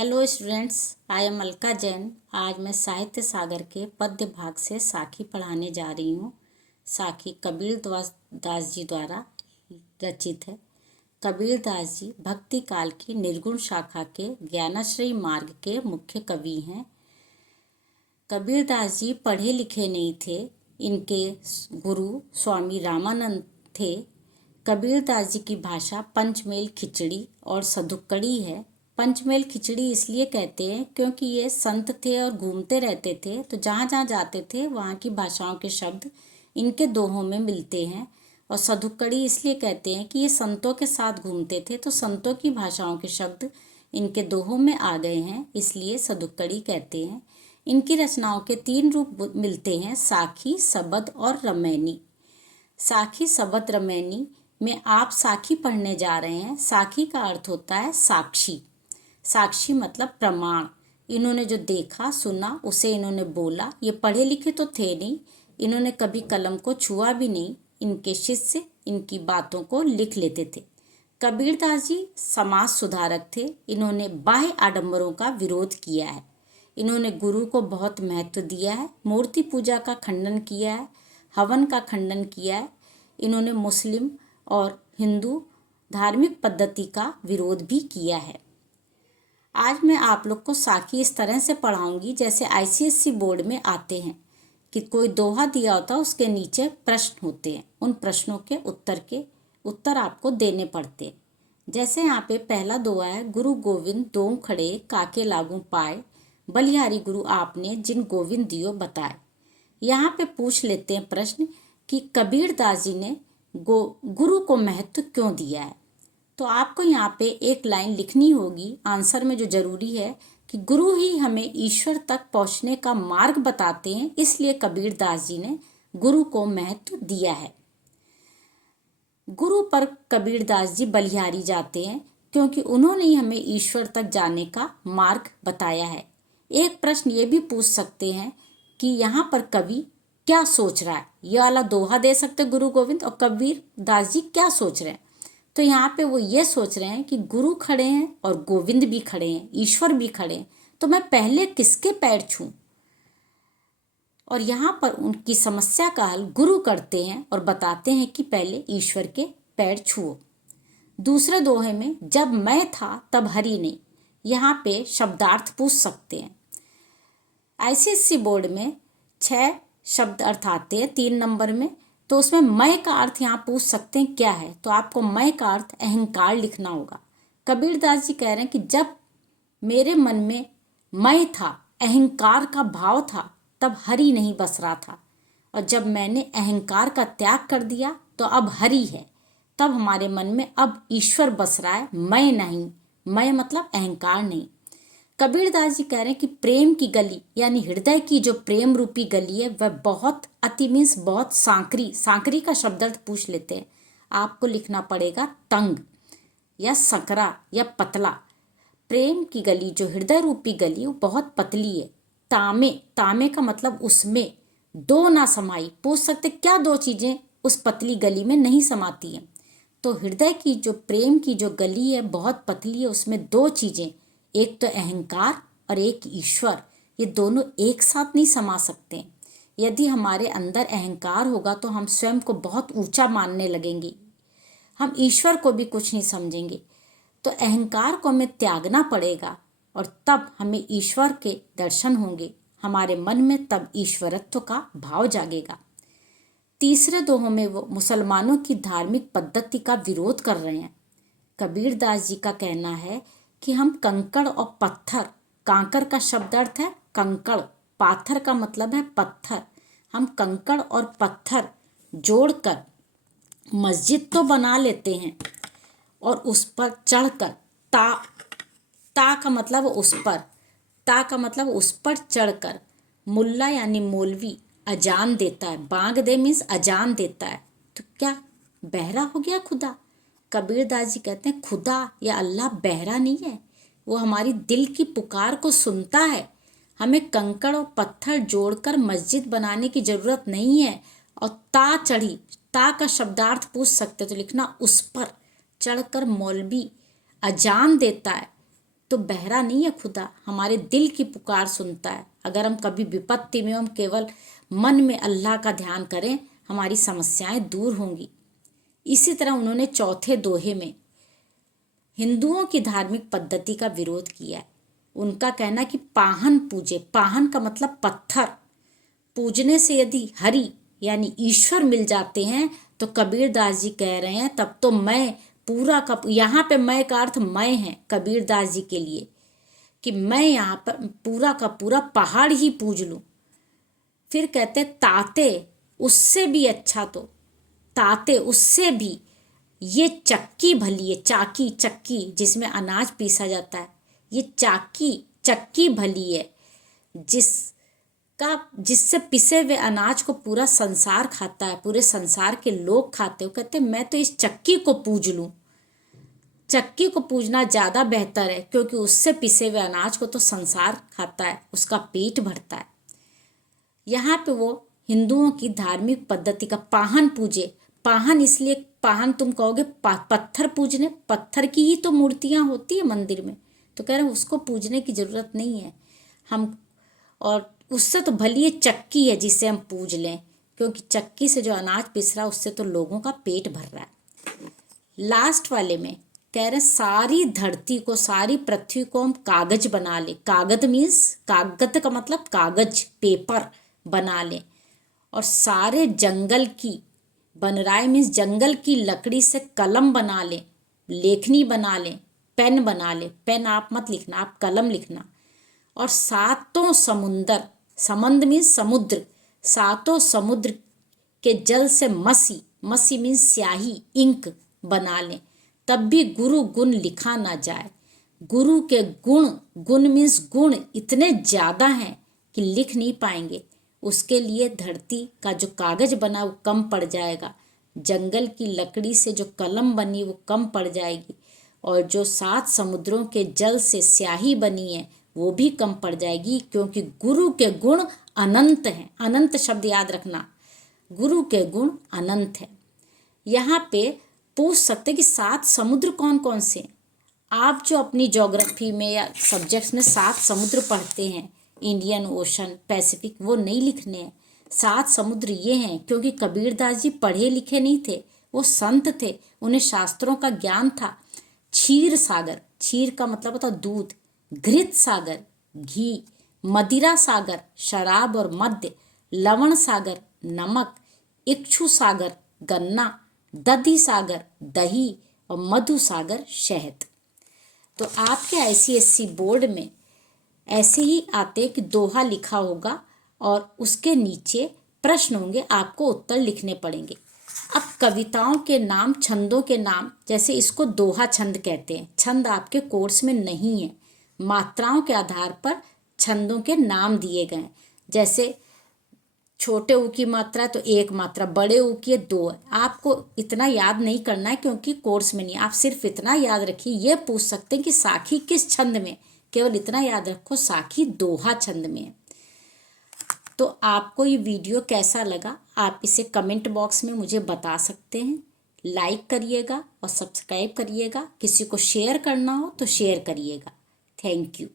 Hello students, I am Alka Jain. आज मैं साहित्य सागर के पद्य भाग से साखी पढ़ाने जा रही हूँ। साखी कबीर दास जी द्वारा रचित है। कबीर दास जी भक्ति काल की निर्गुण शाखा के ज्ञानाश्रयी मार्ग के मुख्य कवि हैं। कबीर दास जी पढ़े लिखे नहीं थे। इनके गुरु स्वामी रामानंद थे। कबीर दास जी की भाषा पंचमेल खिचड़ी और सधुक्कड़ी है। पंचमेल खिचड़ी इसलिए कहते हैं क्योंकि ये संत थे और घूमते रहते थे, तो जहाँ जहाँ जाते थे वहाँ की भाषाओं के शब्द इनके दोहों में मिलते हैं। और सधुक्कड़ी इसलिए कहते हैं कि ये संतों के साथ घूमते थे, तो संतों की भाषाओं के शब्द इनके दोहों में आ गए हैं, इसलिए सधुक्कड़ी कहते हैं। इनकी रचनाओं के 3 रूप मिलते हैं: साखी, सबद और रमैनी। साखी, सबद, रमैनी में आप साखी पढ़ने जा रहे हैं। साखी का अर्थ होता है साक्षी। साक्षी मतलब प्रमाण। इन्होंने जो देखा सुना उसे इन्होंने बोला। ये पढ़े लिखे तो थे नहीं, इन्होंने कभी कलम को छुआ भी नहीं। इनके शिष्य इनकी बातों को लिख लेते थे। कबीरदास जी समाज सुधारक थे। इन्होंने बाह्य आडंबरों का विरोध किया है। इन्होंने गुरु को बहुत महत्व दिया है। मूर्ति पूजा का खंडन किया है, हवन का खंडन किया है। इन्होंने मुस्लिम और हिंदू धार्मिक पद्धति का विरोध भी किया है। आज मैं आप लोग को साखी इस तरह से पढ़ाऊंगी जैसे आईसीएसई बोर्ड में आते हैं कि कोई दोहा दिया होता है, उसके नीचे प्रश्न होते हैं। उन प्रश्नों के उत्तर आपको देने पड़ते हैं। जैसे यहाँ पे पहला दोहा है: गुरु गोविंद दोऊ खड़े, काके लागू पाए, बलिहारी गुरु आपने जिन गोविंद दियो बताए। यहाँ पे पूछ लेते हैं प्रश्न कि कबीर दास जी ने गुरु को महत्व क्यों दिया है। तो आपको यहाँ पे एक लाइन लिखनी होगी आंसर में, जो जरूरी है कि गुरु ही हमें ईश्वर तक पहुँचने का मार्ग बताते हैं, इसलिए कबीर दास जी ने गुरु को महत्व दिया है। गुरु पर कबीर दास जी बलिहारी जाते हैं क्योंकि उन्होंने ही हमें ईश्वर तक जाने का मार्ग बताया है। एक प्रश्न ये भी पूछ सकते हैं कि यहाँ पर कवि क्या सोच रहा है। ये वाला दोहा दे सकते गुरु गोविंद, और कबीर दास जी क्या सोच रहे हैं। तो यहाँ पे वो ये सोच रहे हैं कि गुरु खड़े हैं और गोविंद भी खड़े हैं, ईश्वर भी खड़े हैं, तो मैं पहले किसके पैर छूं। और यहाँ पर उनकी समस्या का हल गुरु करते हैं और बताते हैं कि पहले ईश्वर के पैर छुओ। दूसरे दोहे में जब मैं था तब हरि नहीं, यहाँ पे शब्दार्थ पूछ सकते हैं। आईसीएसई बोर्ड में 6 शब्द अर्थ आते हैं 3 नंबर में, तो उसमें मैं का अर्थ यहाँ पूछ सकते हैं क्या है। तो आपको मैं का अर्थ अहंकार लिखना होगा। कबीर दास जी कह रहे हैं कि जब मेरे मन में मैं था, अहंकार का भाव था, तब हरि नहीं बस रहा था, और जब मैंने अहंकार का त्याग कर दिया तो अब हरि है। तब हमारे मन में अब ईश्वर बस रहा है, मैं नहीं। मैं मतलब अहंकार नहीं। कबीर दास जी कह रहे हैं कि प्रेम की गली यानी हृदय की जो प्रेम रूपी गली है वह बहुत अति मीन्स बहुत सांकरी। सांकरी का शब्दार्थ पूछ लेते हैं। आपको लिखना पड़ेगा तंग या सकरा या पतला। प्रेम की गली जो हृदय रूपी गली वो बहुत पतली है। तामे, तामे का मतलब उसमें दो ना समाई। पूछ सकते क्या 2 चीजें उस पतली गली में नहीं समाती हैं। तो हृदय की जो प्रेम की जो गली है बहुत पतली है, उसमें 2 चीजें, एक तो अहंकार और एक ईश्वर, ये दोनों एक साथ नहीं समा सकते। यदि हमारे अंदर अहंकार होगा तो हम स्वयं को बहुत ऊंचा मानने लगेंगे, हम ईश्वर को भी कुछ नहीं समझेंगे। तो अहंकार को हमें त्यागना पड़ेगा और तब हमें ईश्वर के दर्शन होंगे। हमारे मन में तब ईश्वरत्व का भाव जागेगा। तीसरे दोहों में वो मुसलमानों की धार्मिक पद्धति का विरोध कर रहे हैं। कबीर दास जी का कहना है कि हम कंकड़ और पत्थर, कांकर का शब्द अर्थ है कंकड़, पाथर का मतलब है पत्थर, हम कंकड़ और पत्थर जोड़कर मस्जिद तो बना लेते हैं और उस पर चढ़कर ता का मतलब उस पर, ता का मतलब उस पर चढ़कर मुल्ला यानी मौलवी अजान देता है। बांग दे मीन्स अजान देता है, तो क्या बहरा हो गया खुदा। कबीर दास जी कहते हैं खुदा या अल्लाह बहरा नहीं है, वो हमारी दिल की पुकार को सुनता है। हमें कंकड़ और पत्थर जोड़कर मस्जिद बनाने की ज़रूरत नहीं है। और ता चढ़ी, ता का शब्दार्थ पूछ सकते तो लिखना उस पर चढ़कर मौलवी अजान देता है। तो बहरा नहीं है खुदा, हमारे दिल की पुकार सुनता है। अगर हम कभी विपत्ति में हम केवल मन में अल्लाह का ध्यान करें, हमारी समस्याएं दूर होंगी। इसी तरह उन्होंने चौथे दोहे में हिंदुओं की धार्मिक पद्धति का विरोध किया है। उनका कहना कि पाहन पूजे, पाहन का मतलब पत्थर, पूजने से यदि हरि यानी ईश्वर मिल जाते हैं तो कबीरदास जी कह रहे हैं तब तो मैं पूरा का, यहाँ पे मैं का अर्थ मैं है कबीरदास जी के लिए, कि मैं यहाँ पर पूरा का पूरा पहाड़ ही पूज लूँ। फिर कहते ताते, उससे भी अच्छा तो ताते, उससे भी ये चक्की भली है, चाकी चक्की जिसमें अनाज पीसा जाता है, ये चक्की भली है जिससे पिसे हुए अनाज को पूरा संसार खाता है, पूरे संसार के लोग खाते हो। कहते मैं तो इस चक्की को पूज लूँ, चक्की को पूजना ज़्यादा बेहतर है, क्योंकि उससे पिसे हुए अनाज को तो संसार खाता है, उसका पेट भरता है। यहाँ पे वो हिंदुओं की धार्मिक पद्धति का पाहन पूजे, पाहन इसलिए पाहन तुम कहोगे पत्थर पूजने, पत्थर की ही तो मूर्तियाँ होती है मंदिर में, तो कह रहे हैं उसको पूजने की ज़रूरत नहीं है हम, और उससे तो भली ये चक्की है जिसे हम पूज लें, क्योंकि चक्की से जो अनाज पिस रहा है उससे तो लोगों का पेट भर रहा है। लास्ट वाले में कह रहे सारी धरती को, सारी पृथ्वी को हम कागज बना ले, कागज मीन्स कागज का मतलब कागज, पेपर बना ले, और सारे जंगल की, बनराई मीन्स जंगल की लकड़ी से कलम बना ले, लेखनी बना ले, पेन बना ले, पेन आप मत लिखना, आप कलम लिखना, और सातों समुंदर, समंद मीन्स समुद्र, सातों समुद्र के जल से मसी, मसी मीन्स स्याही, इंक बना लें, तब भी गुरु गुण लिखा ना जाए। गुरु के गुण, गुण मीन्स गुण इतने ज़्यादा हैं कि लिख नहीं पाएंगे, उसके लिए धरती का जो कागज बना वो कम पड़ जाएगा, जंगल की लकड़ी से जो कलम बनी वो कम पड़ जाएगी, और जो 7 समुद्रों के जल से स्याही बनी है वो भी कम पड़ जाएगी, क्योंकि गुरु के गुण अनंत हैं। अनंत शब्द याद रखना, गुरु के गुण अनंत है। यहाँ पे पूछ सकते कि 7 समुद्र कौन कौन से? आप जो अपनी ज्योग्राफी में या सब्जेक्ट्स में 7 समुद्र पढ़ते हैं, इंडियन ओशन, पैसिफिक, वो नहीं लिखने हैं। 7 समुद्र ये हैं क्योंकि कबीरदास जी पढ़े लिखे नहीं थे, वो संत थे, उन्हें शास्त्रों का ज्ञान था। क्षीर सागर, क्षीर का मतलब होता दूध, घृत सागर घी, मदिरा सागर शराब और मद्य, लवण सागर नमक, इक्षु सागर गन्ना, दधि सागर दही, और मधु सागर शहद। तो आपके ICSE बोर्ड में ऐसे ही आते कि दोहा लिखा होगा और उसके नीचे प्रश्न होंगे, आपको उत्तर लिखने पड़ेंगे। अब कविताओं के नाम, छंदों के नाम, जैसे इसको दोहा छंद कहते हैं, छंद आपके कोर्स में नहीं है, मात्राओं के आधार पर छंदों के नाम दिए गए हैं। जैसे छोटे ऊ की मात्रा तो 1 मात्रा, बड़े ऊ की 2 है। आपको इतना याद नहीं करना है क्योंकि कोर्स में नहीं, आप सिर्फ इतना याद रखिए। ये पूछ सकते हैं कि साखी किस छंद में, केवल इतना याद रखो साखी दोहा छंद में है। तो आपको ये वीडियो कैसा लगा आप इसे कमेंट बॉक्स में मुझे बता सकते हैं। लाइक करिएगा और सब्सक्राइब करिएगा, किसी को शेयर करना हो तो शेयर करिएगा। Thank you.